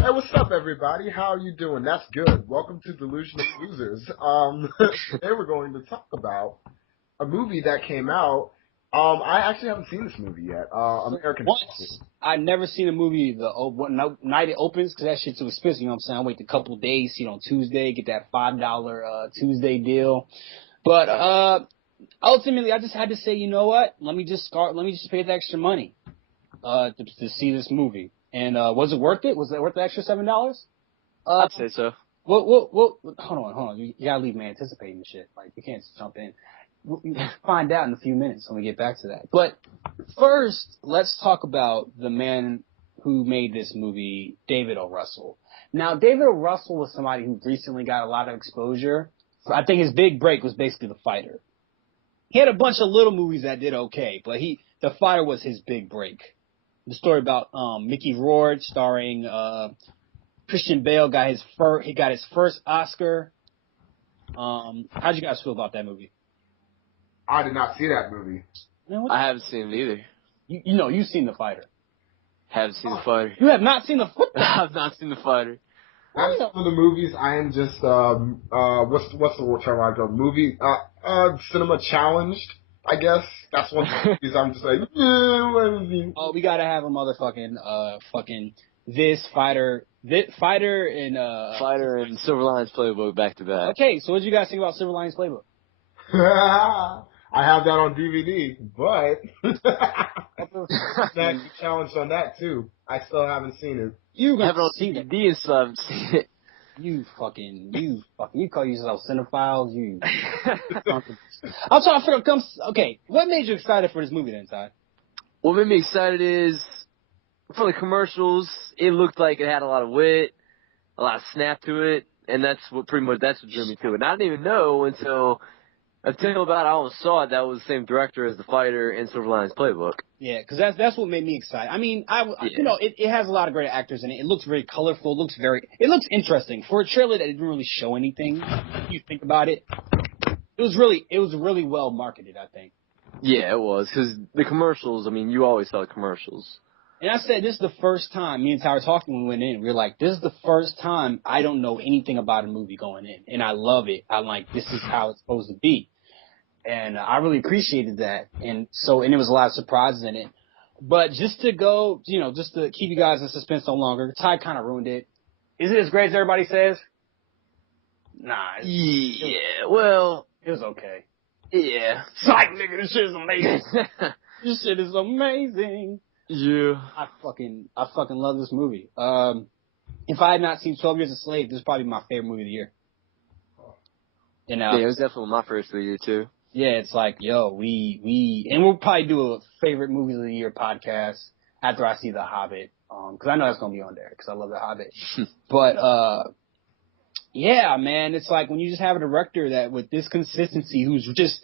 Hey, what's up, everybody? How are you doing? That's good. Welcome to Delusional Losers. Today we're going to talk about a movie that came out. I actually haven't seen this movie yet. So American Hustle. once I never seen a movie night it opens because that shit's too expensive. You know what I'm saying? I wait a couple days, Tuesday, get that $5 Tuesday deal. But ultimately, I just had to say, you know what? Let me just pay the extra money to see this movie. And was it worth it? Was it worth the extra $7? I'd say so. What? Hold on. You gotta leave me anticipating the shit. Like you can't just jump in. We'll find out in a few minutes when we get back to that. But first, let's talk about the man who made this movie, David O. Russell. Now, David O. Russell was somebody who recently got a lot of exposure. I think his big break was basically The Fighter. He had a bunch of little movies that did okay, but The Fighter was his big break. The story about Mickey Rourke starring Christian Bale got his first Oscar. How'd you guys feel about that movie? I did not see that movie. Man, I haven't seen it either. You've seen The Fighter. Haven't seen The Fighter. You have not seen The Fighter? I've not seen The Fighter. That's some of the movies I am just what's the term I go movie cinema challenged. I guess that's one of the movies I'm just like Oh, we gotta have a motherfucking fucking this fighter and Fighter and Silver Linings Playbook back to back. Okay, so what did you guys think about Silver Linings Playbook? I have that on DVD, but that challenged on that too. I still haven't seen it. You have it on seen it? DVD and still haven't seen it. You call yourself cinephiles? You. I'm trying to figure out. Okay, what made you excited for this movie then, Ty? What made me excited is for the commercials. It looked like it had a lot of wit, a lot of snap to it, and that's what drew me to it. And I didn't even know until about I almost saw it that was the same director as The Fighter and Silver Linings Playbook. Yeah, because that's what made me excited. I mean, it has a lot of great actors in it. It looks very colorful. It looks interesting for a trailer that didn't really show anything. If you think about it, it was really well marketed, I think. Yeah, it was because the commercials. I mean, you always saw the commercials. And I said, this is the first time, me and Ty were talking when we went in. We were like, this is the first time I don't know anything about a movie going in. And I love it. I'm like, this is how it's supposed to be. And I really appreciated that. And there was a lot of surprises in it. But just to keep you guys in suspense no longer, Ty kind of ruined it. Is it as great as everybody says? Nah. It was okay. Yeah. Psych, nigga, this shit is amazing. This shit is amazing. Yeah. I fucking love this movie. If I had not seen 12 Years a Slave, this is probably my favorite movie of the year. And it was definitely my first of the year too. Yeah, it's like, yo, and we'll probably do a favorite movies of the year podcast after I see The Hobbit, because I know that's gonna be on there because I love The Hobbit. But yeah, man, it's like when you just have a director that with this consistency, who's just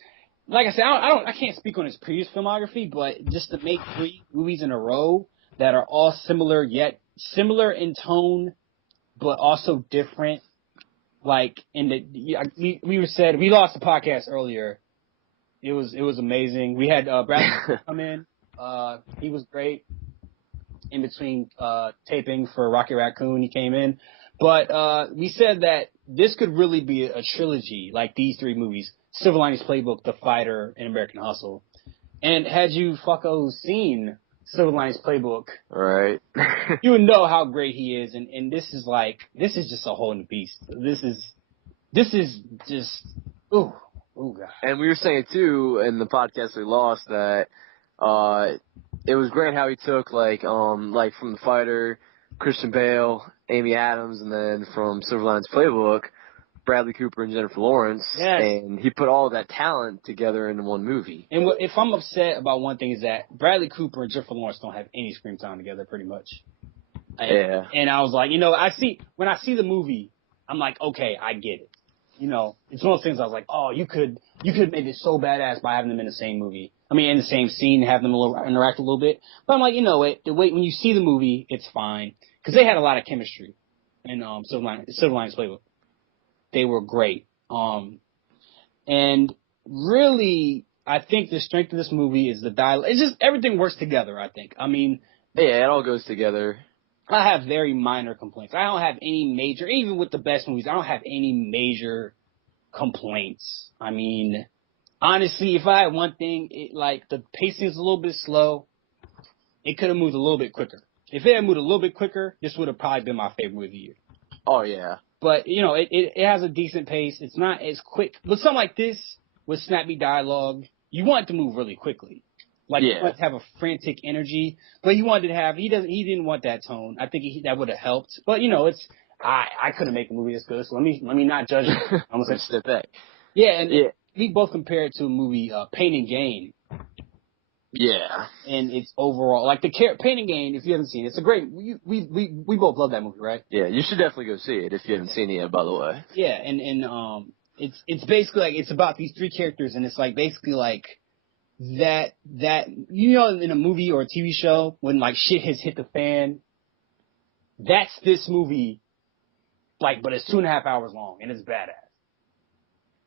like I said, I can't speak on his previous filmography, but just to make 3 movies in a row that are all similar yet similar in tone, but also different. Like we lost the podcast earlier. It was amazing. We had Bradley come in. He was great. In between taping for Rocket Raccoon, he came in. But we said that this could really be a trilogy, like these 3 movies: Silver Linings Playbook, The Fighter, and American Hustle. And had you fuckos seen Silver Linings Playbook, right, you would know how great he is. And this is just a whole new beast. This is just ooh god. And we were saying too in the podcast we lost that it was great how he took like from The Fighter, Christian Bale, Amy Adams, and then from Silver Linings Playbook, Bradley Cooper and Jennifer Lawrence. Yes. And he put all of that talent together in one movie. And if I'm upset about one thing is that Bradley Cooper and Jennifer Lawrence don't have any screen time together pretty much. Yeah. And I was like, when I see the movie, I'm like, okay, I get it. It's one of those things I was like, oh, you could make it so badass by having them in the same movie. I mean, in the same scene, have them interact a little bit. But I'm like, when you see the movie, it's fine. Because they had a lot of chemistry in Silver Linings Playbook. They were great. And really, I think the strength of this movie is the dialogue. It's just everything works together, I think. I mean, yeah, it all goes together. I have very minor complaints. I don't have any major, even with the best movies, I don't have any major complaints. I mean, honestly, if I had one thing, the pacing is a little bit slow. It could have moved a little bit quicker. If it had moved a little bit quicker, this would have probably been my favorite movie of the year. Oh, yeah. But, it has a decent pace. It's not as quick. But something like this, with snappy dialogue, you want it to move really quickly. You want to have a frantic energy, but you wanted to have. He didn't want that tone. I think that would have helped. But I couldn't make a movie this good, so let me not judge it. I'm gonna step back. Yeah, and we both compared it to a movie, Pain and Gain. Yeah. And it's overall the Pain and Gain. If you haven't seen it, it's a great. We both love that movie, right? Yeah, you should definitely go see it if you haven't seen it yet. By the way. Yeah, and it's basically it's about these three characters, and it's basically that in a movie or a TV show when shit has hit the fan. That's this movie, but it's 2.5 hours long and it's badass.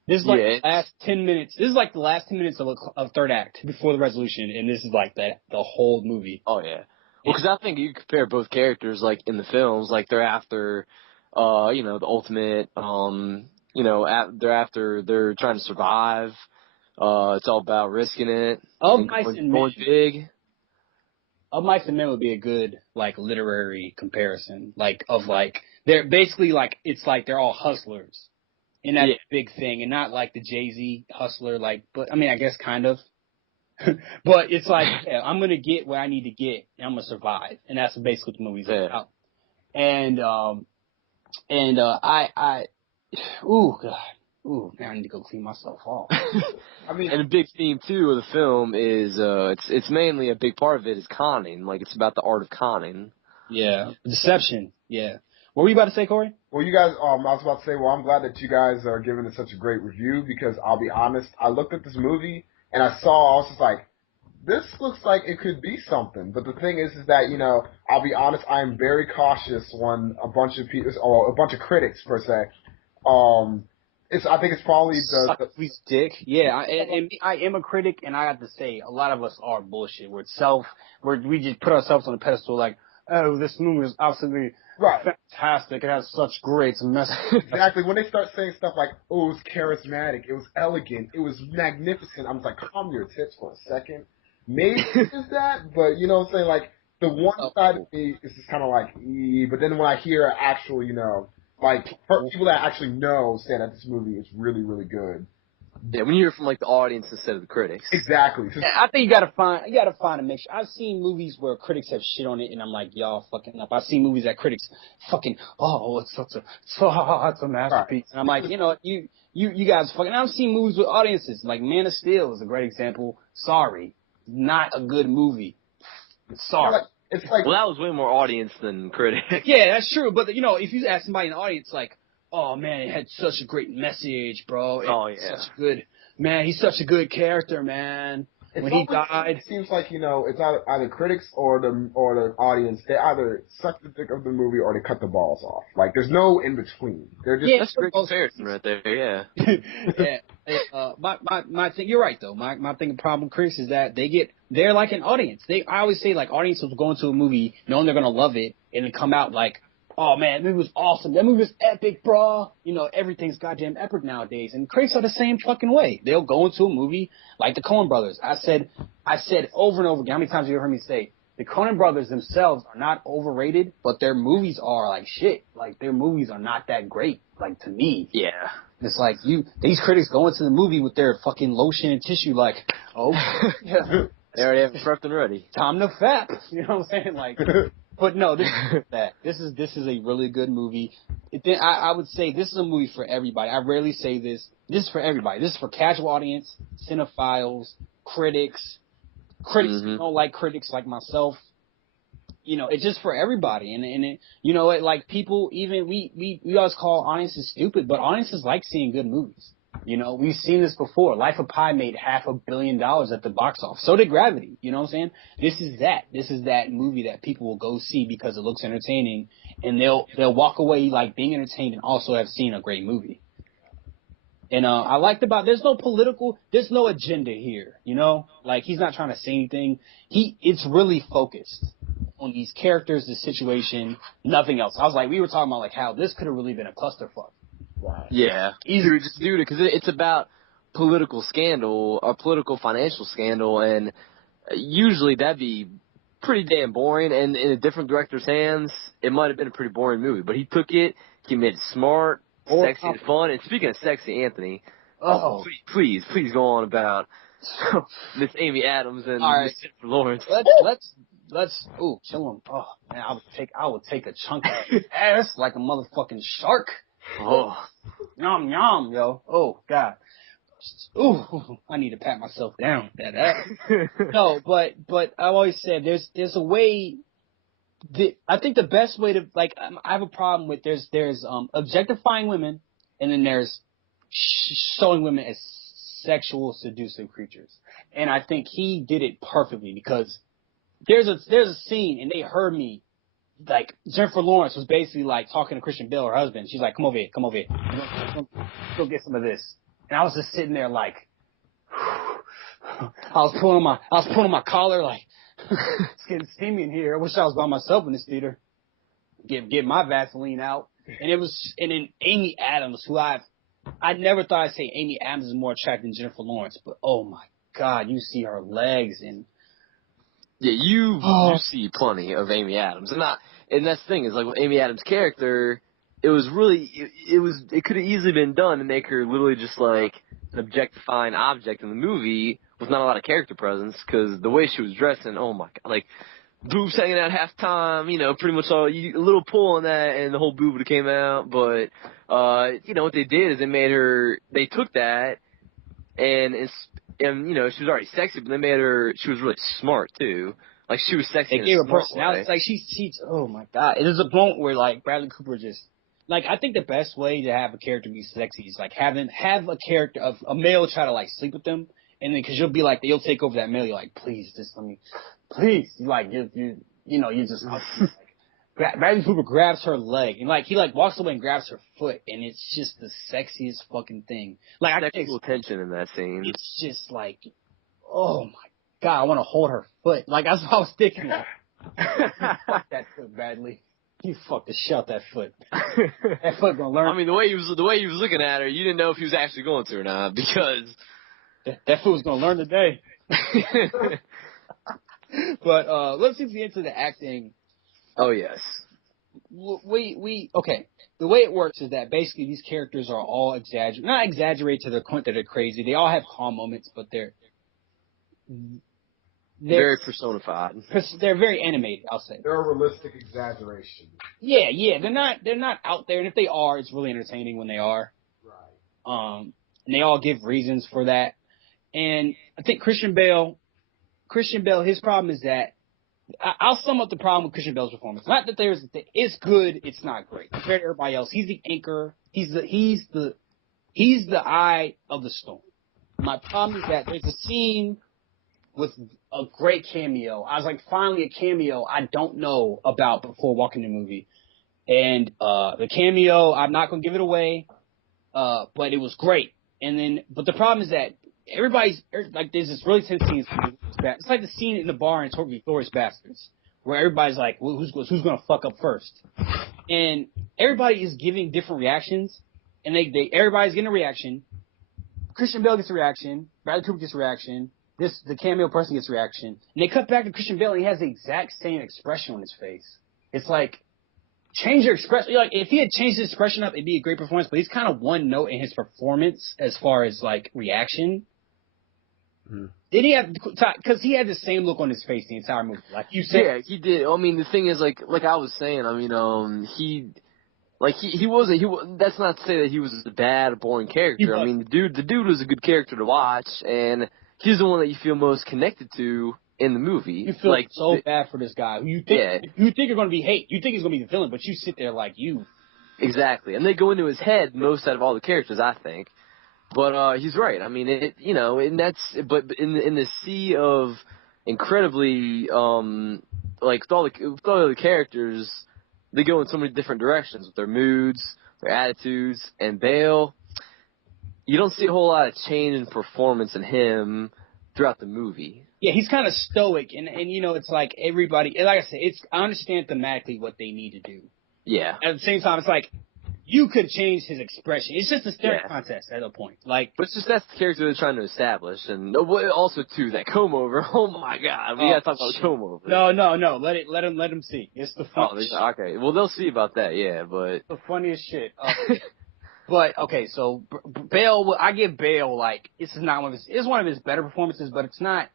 This is the last 10 minutes. This is the last 10 minutes of third act before the resolution, and this is the whole movie. Oh yeah. Well, because I think you compare both characters in the films, they're after, the ultimate, they're trying to survive. It's all about risking it. Going big. Of Mice and Men would be a good literary comparison. They're basically it's they're all hustlers. And that's a big thing, and not the Jay-Z hustler, but I mean I guess kind of. But it's I'm gonna get what I need to get and I'm gonna survive. And that's basically what the movie's about. And man, I need to go clean myself off. I mean, and a big theme too of the film is it's mainly a big part of it is conning. It's about the art of conning. Yeah, deception. Yeah. What were you about to say, Corey? Well, you guys, I was about to say, I'm glad that you guys are giving it such a great review because I'll be honest, I looked at this movie and I was just this looks like it could be something. But the thing is that, I'll be honest, I am very cautious when a bunch of people, or a bunch of critics per se, I think it's probably the dick. Yeah, and I am a critic, and I have to say, a lot of us are bullshit. We just put ourselves on a pedestal oh, this movie is absolutely fantastic. It has such great messages. Exactly. When they start saying stuff oh, it was charismatic, it was elegant, it was magnificent, I'm calm your tits for a second. Maybe it's that, but you know what I'm saying? The one side of me is just kind of but then when I hear actual, people that actually know say that this movie is really, really good. Yeah, when you hear from the audience instead of the critics. Exactly. I think you gotta find a mix. I've seen movies where critics have shit on it, and I'm y'all fucking up. I've seen movies that critics fucking, it's a masterpiece. Right. And I'm you guys fucking. I've seen movies with audiences Man of Steel is a great example. Sorry, not a good movie. Sorry. It's well, that was way more audience than critic. Yeah, that's true. But if you ask somebody in the audience, oh man, it had such a great message, bro. Such good, man. He's such a good character, man. When he died, it seems it's either critics or the audience. They either suck the dick of the movie or they cut the balls off. There's no in between. They're just that's a great comparison right there. Yeah. My thing. You're right though. My thing. Problem with critics is that they're like an audience. I always say audiences will go into a movie knowing they're gonna love it and then come out oh man, that movie was awesome. That movie was epic, bro. Everything's goddamn epic nowadays. And critics are the same fucking way. They'll go into a movie like the Coen Brothers. I said over and over again, how many times have you heard me say, the Coen Brothers themselves are not overrated, but their movies are shit. Their movies are not that great, to me. Yeah. It's these critics go into the movie with their fucking lotion and tissue oh, yeah. They already have it prepped and ready. Time to fap. You know what I'm saying? But no, this is that. This is a really good movie. I would say this is a movie for everybody. I rarely say this. This is for everybody. This is for casual audience, cinephiles, critics who don't like critics like myself. It's just for everybody. And people even we always call audiences stupid, but audiences like seeing good movies. We've seen this before. Life of Pi made $500 million at the box office. So did Gravity. You know what I'm saying? This is that movie that people will go see because it looks entertaining, and they'll walk away being entertained and also have seen a great movie. And I liked there's no agenda here. He's not trying to say anything. It's really focused. on these characters, the situation, nothing else. I was like, we were talking about like how this could have really been a clusterfuck. Right. Yeah. Dude, just do it because it's about political scandal, or political financial scandal, and usually that'd be pretty damn boring, and in a different director's hands, it might have been a pretty boring movie. But he took it, he made it smart, sexy, and fun. And speaking of sexy, Anthony, please go on about Miss Amy Adams and Miss Jennifer Lawrence. Let's chill him. Oh man, I would take a chunk of his ass like a motherfucking shark. Oh, Yum yum, yo. Oh god. Ooh, I need to pat myself down. That ass. No, but I've always said there's a way. I think the best way to like I have a problem with there's objectifying women, and then there's showing women as sexual seductive creatures, and I think he did it perfectly because there's a scene and they heard me. Like, Jennifer Lawrence was basically, like, talking to Christian Bale, her husband. She's like, come over here. Let's go get some of this. And I was just sitting there, like, I was pulling on my collar, like, it's getting steamy in here. I wish I was by myself in this theater. Get my Vaseline out. And then Amy Adams, who I never thought I'd say Amy Adams is more attractive than Jennifer Lawrence, but oh my God, you see her legs and. Yeah, you see plenty of Amy Adams, and that's the thing is like with Amy Adams' character, it was really it could have easily been done to make her literally just like an objectifying object in the movie with not a lot of character presence because the way she was dressing, oh my god, like boobs hanging out half time, pretty much a little pull on that and the whole boob would have came out, but what they did is they took that and she was already sexy, but they made her, she was really smart, too. Like, she was sexy in a smart way. They gave her personality. Like, she's, oh, my God. There's a point where, like, Bradley Cooper just, like, I think the best way to have a character be sexy is, like, have a character of a male try to, like, sleep with them, and then, because you'll be like, you'll take over that male, you're like, please, just let me, please. Like, you just, like, Bradley Cooper grabs her leg, and, like, he, like, walks away and grabs her foot, and it's just the sexiest fucking thing. Like, sexual tension in that scene. It's just, like, oh, my God, I want to hold her foot. Like, that's what I was thinking. Like, fuck that foot, Bradley. You fuck the shit out that foot. That foot gonna learn. I mean, the way he was looking at her, you didn't know if he was actually going to or not, because... That foot was gonna learn today. But, let's get into the acting. Oh, yes. Okay. The way it works is that basically these characters are all not exaggerated to the point that they're crazy. They all have calm moments, but they're very personified. They're very animated, I'll say. They're a realistic exaggeration. Yeah. They're not out there, and if they are, it's really entertaining when they are. Right. And they all give reasons for that. And I think Christian Bale, his problem is that I'll sum up the problem with Christian Bale's performance. Not that it's good, it's not great. Compared to everybody else, he's the anchor. He's the eye of the storm. My problem is that there's a scene with a great cameo. I was like, finally a cameo I don't know about before watching the movie. And the cameo, I'm not gonna give it away, but it was great. But the problem is that everybody's like, there's this really tense scene. It's like the scene in the bar in Glorious Bastards, where everybody's like, well, who's gonna fuck up first? And everybody is giving different reactions, and everybody's getting a reaction. Christian Bale gets a reaction. Bradley Cooper gets a reaction. The cameo person gets a reaction. And they cut back to Christian Bale, and he has the exact same expression on his face. It's like, change your expression. Like, if he had changed his expression up, it'd be a great performance. But he's kind of one note in his performance as far as like reaction. Did he have? Because he had the same look on his face the entire movie. Like you said. Yeah, he did. I mean, the thing is, like I was saying, I mean, he wasn't. That's not to say that he was a bad, boring character. I mean, the dude was a good character to watch, and he's the one that you feel most connected to in the movie. You feel like so bad for this guy who you think you're going to be hate. You think he's going to be the villain, but you sit there like you. Exactly, and they go into his head most out of all the characters, I think. But he's right. I mean, but in the sea of incredibly like with all the characters, they go in so many different directions with their moods, their attitudes, and Bale. You don't see a whole lot of change in performance in him throughout the movie. Yeah, he's kind of stoic, and it's like everybody. Like I said, I understand thematically what they need to do. Yeah. At the same time, it's like you could change his expression. It's just a staring Yeah. contest at a point. Like, but it's just that's the character they're trying to establish, and also too that comb over. Oh my God, we gotta talk about the comb over. No. Let him see. It's the funniest. Oh, okay. Well, they'll see about that. Yeah, but the funniest shit. But okay, so Bale, I give Bale like it's one of his better performances, but it's not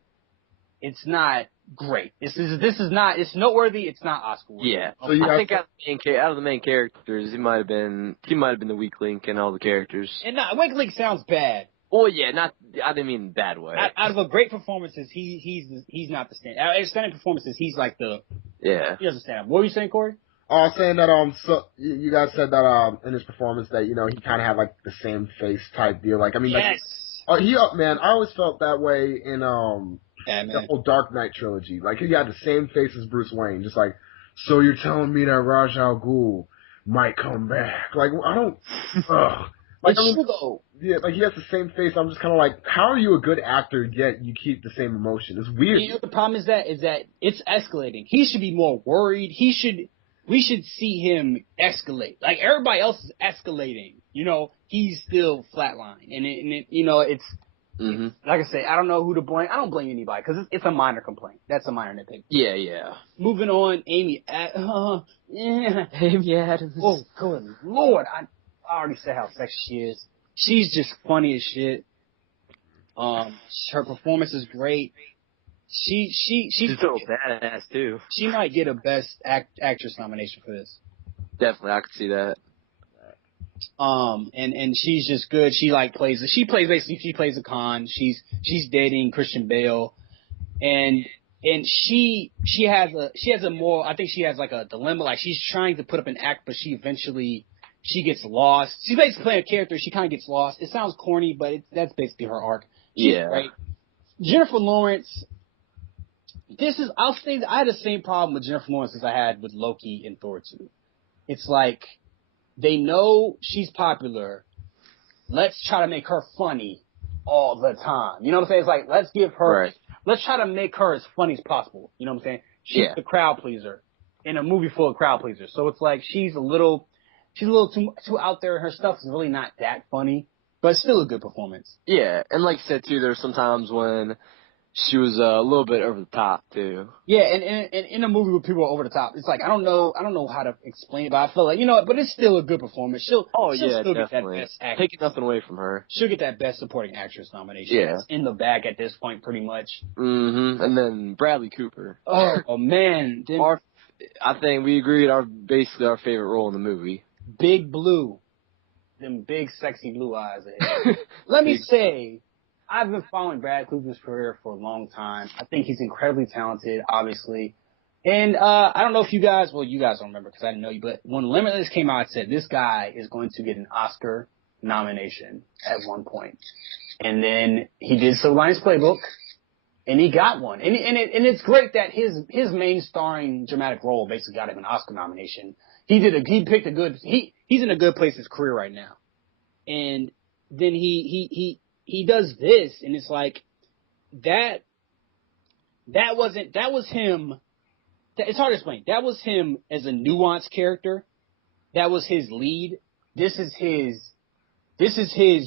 great. This is not. It's noteworthy. It's not Oscar worthy. Yeah. So I think out of the main characters, he might have been the weak link in all the characters. And weak link sounds bad. Oh yeah, I didn't mean bad way. Out of a great performances, he's not the stand. Out of standing performances, he's like the He doesn't stand up. What were you saying, Corey? I was saying that so you guys said that in his performance that he kind of had like the same face type deal. Like I mean, yes. man, I always felt that way in the whole Dark Knight trilogy. Like he had the same face as Bruce Wayne, just like, so you're telling me that Ra's al Ghul might come back? Like I don't. Like yeah, like he has the same face. I'm just kind of like, how are you a good actor yet you keep the same emotion? It's weird. You know the problem is that it's escalating. He should be more worried. We should see him escalate. Like everybody else is escalating. He's still flatline, and it's like I say, I don't know who to blame. I don't blame anybody because it's a minor complaint. That's a minor nitpick. Yeah. Moving on, Amy. Amy Adams. Oh, good Lord! I already said how sexy she is. She's just funny as shit. Her performance is great. She's a total badass too. She might get a Best Actress nomination for this. Definitely, I could see that. And she's just good. She plays a con. She's dating Christian Bale, and she has a more. I think she has like a dilemma. Like she's trying to put up an act, but she gets lost. She's basically playing a character. She kind of gets lost. It sounds corny, but that's basically her arc. She's great. Jennifer Lawrence. I'll say that I had the same problem with Jennifer Lawrence as I had with Loki and Thor 2. It's like, they know she's popular. Let's try to make her funny all the time. You know what I'm saying? It's like, let's try to make her as funny as possible. You know what I'm saying? She's the crowd pleaser in a movie full of crowd pleasers. So it's like, she's a little too out there. Her stuff is really not that funny, but it's still a good performance. Yeah. And like you said too, there's sometimes when she was a little bit over the top too. Yeah, and in a movie with people over the top, it's like I don't know how to explain it, but I feel like but it's still a good perforance. She'll still definitely get that Best Actress. Taking nothing away from her. She'll get that Best Supporting Actress nomination. Yeah, it's in the bag at this point, pretty much. And then Bradley Cooper. Oh man, I think we agreed basically our favorite role in the movie. Big Blue, them big sexy blue eyes. Let me say. I've been following Brad Cooper's career for a long time. I think he's incredibly talented, obviously. And I don't know if you guys don't remember because I didn't know you, but when Limitless came out, it said this guy is going to get an Oscar nomination at one point. And then he did Silver Linings Playbook, and he got one. And it's great that his main starring dramatic role basically got him an Oscar nomination. He's in a good place in his career right now. And then he does this, and it's like that was him. It's hard to explain. That was him as a nuanced character. That was his lead. This is his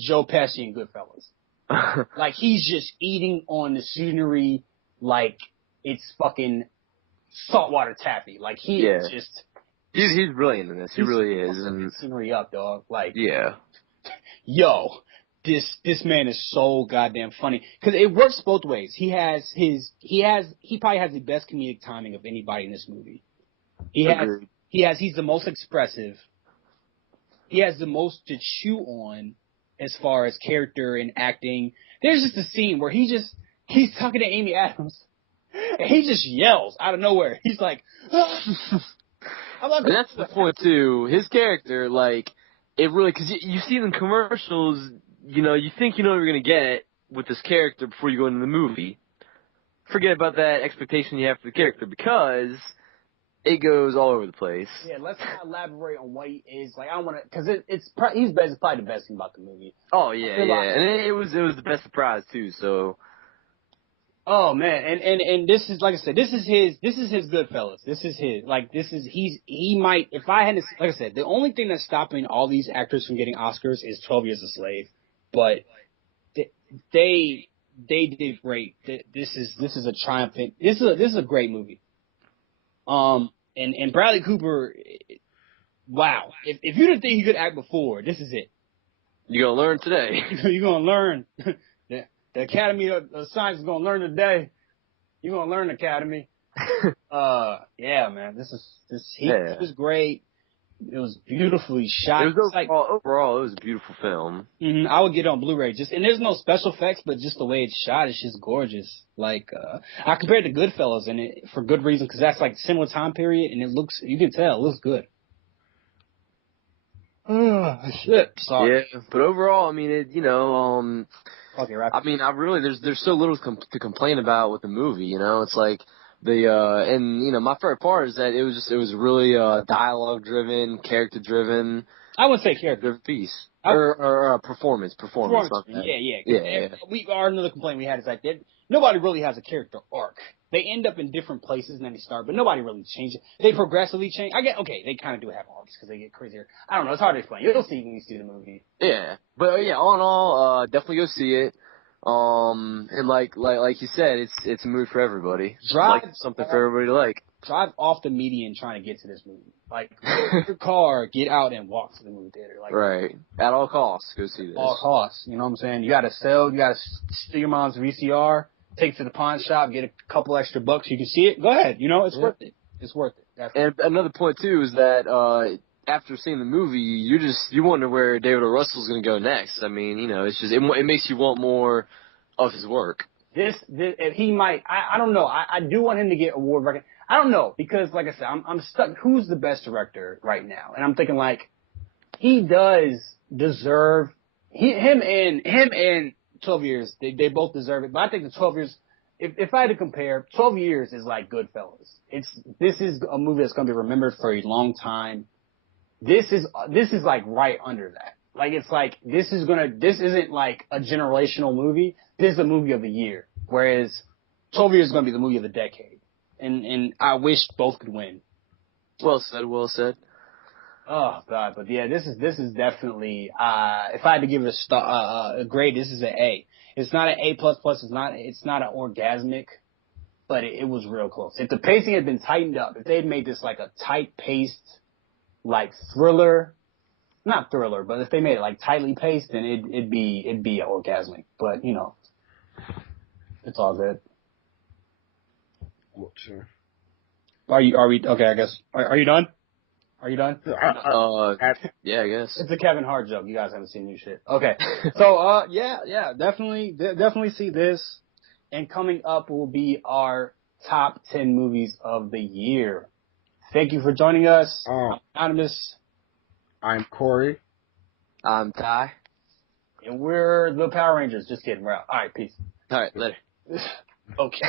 Joe Pesci in Goodfellas. Like he's just eating on the scenery like it's fucking saltwater taffy. Like he is just. He's brilliant in this. He really is. And scenery up, dog. Like yo. This man is so goddamn funny because it works both ways. He probably has the best comedic timing of anybody in this movie. He's the most expressive. He has the most to chew on as far as character and acting. There's just a scene where he's talking to Amy Adams and he just yells out of nowhere. He's like, ah. And that's the point too. His character, like, it really, because you see in commercials. You think you know what you're going to get with this character before you go into the movie. Forget about that expectation you have for the character because it goes all over the place. Yeah, let's not elaborate on what he is. Like, I don't want to, because he's probably the best thing about the movie. Oh, yeah. And it was the best surprise, too, so. Oh man, and this is like I said, this is his Goodfellas. He might, if I hadn't, like I said, the only thing that's stopping all these actors from getting Oscars is 12 Years a Slave, but they did great. This is a triumphant. This is a great movie. And Bradley Cooper, wow. If you didn't think he could act before, this is it. You're gonna learn today. You're gonna learn. The Academy of Science is gonna learn today. You're gonna learn, Academy. Yeah, man. He was great. It was beautifully shot. It was overall, it was a beautiful film. Mm-hmm, I would get it on Blu-ray and there's no special effects, but just the way it's shot is just gorgeous. Like, I compared it to Goodfellas, and it for good reason, because that's like similar time period, and you can tell, it looks good. Shit. Sorry. Yeah, but overall, I mean, Okay, right. I mean, there's so little to complain about with the movie. It's like my favorite part is that it was really dialogue driven, character driven. I wouldn't say character piece or performance. Yeah. Another complaint we had is like nobody really has a character arc. They end up in different places and then they start, but nobody really changes. They progressively change. They kind of do have arcs because they get crazier. I don't know. It's hard to explain. You'll see when you see the movie. Yeah, but all in all, definitely go see it. And like you said, it's a movie for everybody. Something for everybody to like. Drive off the median trying to get to this movie. Like, your car, get out and walk to the movie theater. Like, right. At all costs, go see this. All costs. You know what I'm saying? You gotta steal your mom's VCR, take it to the pawn shop, get a couple extra bucks. You can see it. Go ahead. It's worth it. It's worth it. And another point too is that after seeing the movie, you wonder where David O. Russell's going to go next. I mean, it's just it makes you want more of his work. He might. I don't know. I do want him to get award recognition. I don't know because, like I said, I'm stuck. Who's the best director right now? And I'm thinking like he does deserve him and 12 Years. They both deserve it. But I think the 12 Years. If I had to compare, 12 Years is like Goodfellas. This is a movie that's going to be remembered for a long time. This is like right under that. Like it's like this isn't like a generational movie. This is a movie of the year. Whereas 12 Years is going to be the movie of the decade. And I wish both could win. Well said. Oh God, but yeah, this is definitely if I had to give it a grade, this is an A. It's not an A++. It's not an orgasmic, but it was real close. If the pacing had been tightened up, if they had made this like a tight paced like thriller, not thriller, but if they made it like tightly paced, then it'd be orgasmic. But it's all good. Well, sure. Are we okay? I guess. Are you done? Are you done? Yeah, I guess. It's a Kevin Hart joke. You guys haven't seen new shit. Okay. So, yeah, definitely see this. And coming up will be our top 10 movies of the year. Thank you for joining us. I'm Anonymous. I'm Corey. I'm Ty. And we're the Power Rangers. Just kidding. We're out. All right, peace. All right, later. Okay.